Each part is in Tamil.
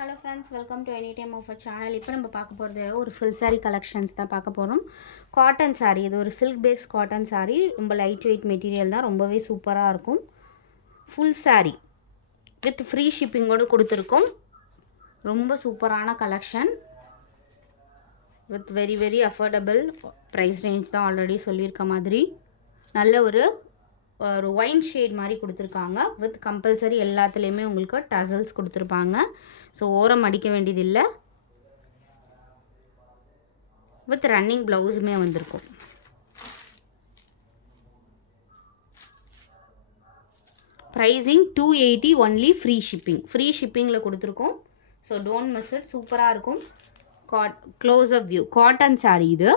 Hello friends, welcome to any time of a channel. இப்போ நம்ம பார்க்க போகிறது ஒரு ஃபுல் சாரீ கலெக்ஷன்ஸ் தான் பார்க்க போகிறோம். காட்டன் சாரீ, இது ஒரு சில்க் பேஸ் காட்டன் சாரீ. ரொம்ப லைட் வெயிட் மெட்டீரியல் தான், ரொம்பவே சூப்பராக இருக்கும். ஃபுல் சாரீ வித் ஃப்ரீ ஷிப்பிங்கோடு கொடுத்துருக்கோம். ரொம்ப சூப்பரான collection with very very affordable price range தான். ஆல்ரெடி சொல்லியிருக்க மாதிரி நல்ல ஒரு ஒயின் ஷேட் மாதிரி கொடுத்துருக்காங்க. வித் கம்பல்சரி எல்லாத்துலேயுமே உங்களுக்கு டசல்ஸ் கொடுத்துருப்பாங்க. ஸோ ஓரம் அடிக்க வேண்டியதில்லை. வித் ரன்னிங் ப்ளவுஸுமே வந்திருக்கும். Pricing 280 only. Free shipping, free ஷிப்பிங்கில் கொடுத்துருக்கோம். So don't miss it. சூப்பராக இருக்கும். க்ளோஸ்அப் வியூ காட்டன் சாரீ, இது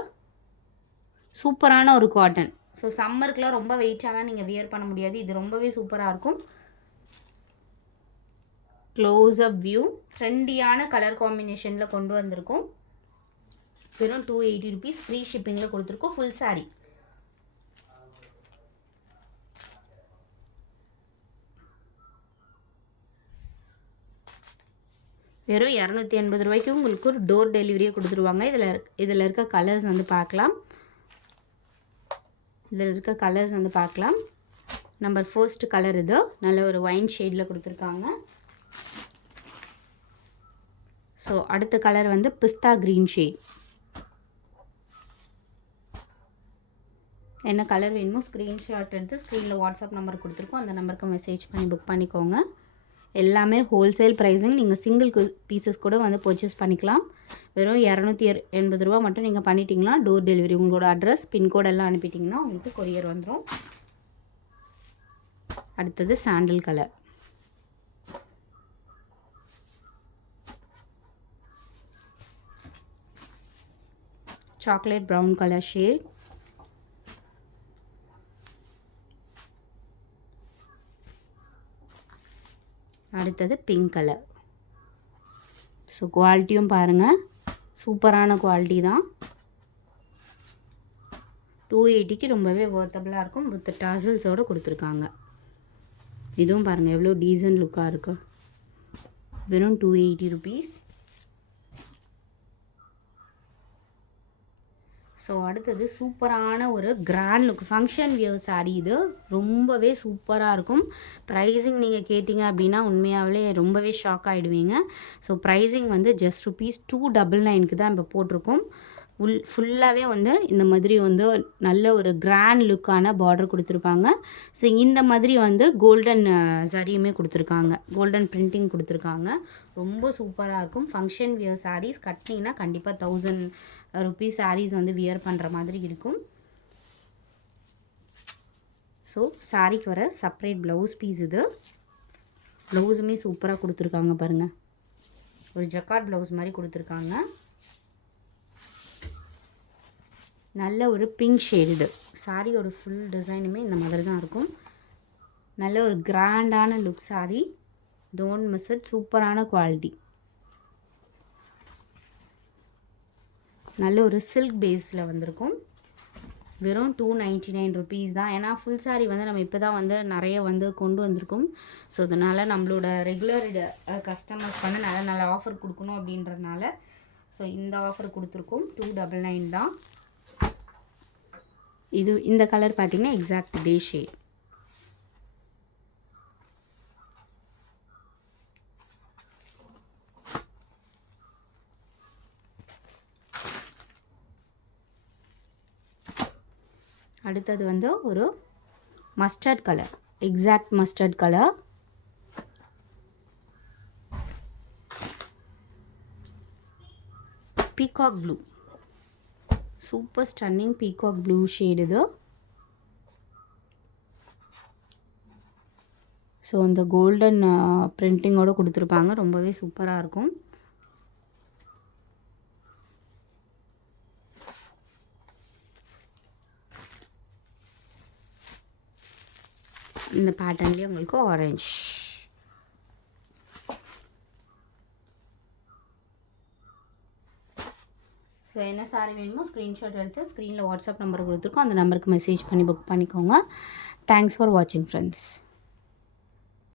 சூப்பரான ஒரு காட்டன். ஸோ சம்மருக்குலாம் ரொம்ப வெயிட்டாலாம் நீங்கள் வியர் பண்ண முடியாது. இது ரொம்பவே சூப்பராக இருக்கும். க்ளோஸ்அப் வியூ ட்ரெண்டியான கலர் காம்பினேஷனில் கொண்டு வந்திருக்கோம். வெறும் 280 ருபீஸ் ஃப்ரீ ஷிப்பிங்கில் கொடுத்துருக்கோம். ஃபுல் சாரீ. வெறும் 280 ரூபாய்க்கு உங்களுக்கு ஒரு டோர் டெலிவரியே கொடுத்துருவாங்க. இதில் இருக்க கலர்ஸ் வந்து பார்க்கலாம். இதில் இருக்க கலர்ஸ் வந்து பார்க்கலாம். நம்பர் ஃபர்ஸ்ட் கலர் இது நல்ல ஒரு ஒயின் ஷேடில் கொடுத்துருக்காங்க. ஸோ அடுத்த கலர் வந்து பிஸ்தா க்ரீன் ஷேட். என்ன கலர் வேணுமோ ஸ்க்ரீன்ஷாட் எடுத்து ஸ்க்ரீனில் வாட்ஸ்அப் நம்பர் கொடுத்துருக்கோம். அந்த நம்பருக்கு மெசேஜ் பண்ணி புக் பண்ணிக்கோங்க. எல்லாமே ஹோல்சேல் ப்ரைஸிங். நீங்கள் சிங்கிள் பீசஸ் கூட வந்து பர்ச்சேஸ் பண்ணிக்கலாம். வெறும் 280 ரூபா மட்டும் நீங்கள் பண்ணிட்டீங்கன்னா டோர் டெலிவரி. உங்களோட அட்ரஸ் பின்கோட் எல்லாம் அனுப்பிட்டிங்கன்னா உங்களுக்கு கொரியர் வந்துடும். அடுத்தது சாண்டில் colour. Chocolate brown colour shade. அடுத்தது பிங்க் கலர். ஸோ குவாலிட்டியும் பாருங்கள், சூப்பரான குவாலிட்டி தான். 280க்கு ரொம்பவே வர்த்தபுளாக இருக்கும். வித் டசல்ஸோடு கொடுத்துருக்காங்க. இதுவும் பாருங்கள் எவ்வளோ டீசன்ட் லுக்காக இருக்குது. வெறும் 280 ருபீஸ். ஸோ அடுத்தது சூப்பரான ஒரு grand look function wear sari. இது ரொம்பவே சூப்பராக இருக்கும். ப்ரைஸிங் நீங்கள் கேட்டிங்க அப்படின்னா உண்மையாகவே ரொம்பவே ஷாக் ஆகிடுவீங்க. ஸோ ப்ரைஸிங் வந்து ஜஸ்ட் ₹299க்கு தான் இப்போ போட்டிருக்கோம். ஃபுல்லாகவே வந்து இந்த மாதிரி வந்து நல்ல ஒரு கிராண்ட் லுக்கான பார்டர் கொடுத்துருப்பாங்க. ஸோ இந்த மாதிரி வந்து கோல்டன் சரியுமே கொடுத்துருக்காங்க. கோல்டன் பிரிண்டிங் கொடுத்துருக்காங்க. ரொம்ப சூப்பராக இருக்கும். ஃபங்க்ஷன் வியர் சாரீஸ் கட்டினீங்கன்னா கண்டிப்பாக 1000 ருபீஸ் சாரீஸ் வந்து வியர் பண்ணுற மாதிரி இருக்கும். ஸோ சாரீக்கு வர செப்பரேட் ப்ளவுஸ் பீஸ் இது. ப்ளவுஸுமே சூப்பராக கொடுத்துருக்காங்க பாருங்கள். ஒரு ஜக்கார்ட் ப்ளவுஸ் மாதிரி கொடுத்துருக்காங்க. நல்ல ஒரு பிங்க் ஷேட். இது சாரியோட ஃபுல் டிசைனுமே இந்த மாதிரி தான் இருக்கும். நல்ல ஒரு கிராண்டான look sorry. Don't miss it. சூப்பரான குவாலிட்டி. நல்ல ஒரு சில்க் பேஸில் வந்திருக்கும். வெறும் 299 ருபீஸ் தான். ஏன்னா ஃபுல் சாரீ வந்து நம்ம இப்போ தான் வந்து நிறைய வந்து கொண்டு வந்திருக்கோம். ஸோ அதனால் நம்மளோட ரெகுலர் கஸ்டமர்ஸ்க்கு வந்து நல்ல நல்ல ஆஃபர் கொடுக்கணும் அப்படின்றதுனால ஸோ இந்த ஆஃபர் கொடுத்துருக்கோம். 299 தான். இது இந்த கலர் பார்த்தீங்கன்னா எக்ஸாக்ட் டே ஷேட். அடுத்தது வந்து ஒரு mustard colour, exact mustard colour. Peacock blue, super stunning peacock blue shade இது. ஸோ இந்த கோல்டன் பிரிண்டிங்கோடு கொடுத்துருப்பாங்க. ரொம்பவே சூப்பராக இருக்கும். இந்த பேட்டர்ன்லேயே உங்களுக்கு ஆரஞ்ச். ஸோ என்ன சாரி வேணுமோ ஸ்க்ரீன்ஷாட் எடுத்து ஸ்க்ரீனில் வாட்ஸ்அப் நம்பர் கொடுத்துருக்கோம். அந்த நம்பருக்கு மெசேஜ் பண்ணி புக் பண்ணிக்கோங்க. தேங்க்ஸ் ஃபார் வாட்சிங் ஃப்ரெண்ட்ஸ்.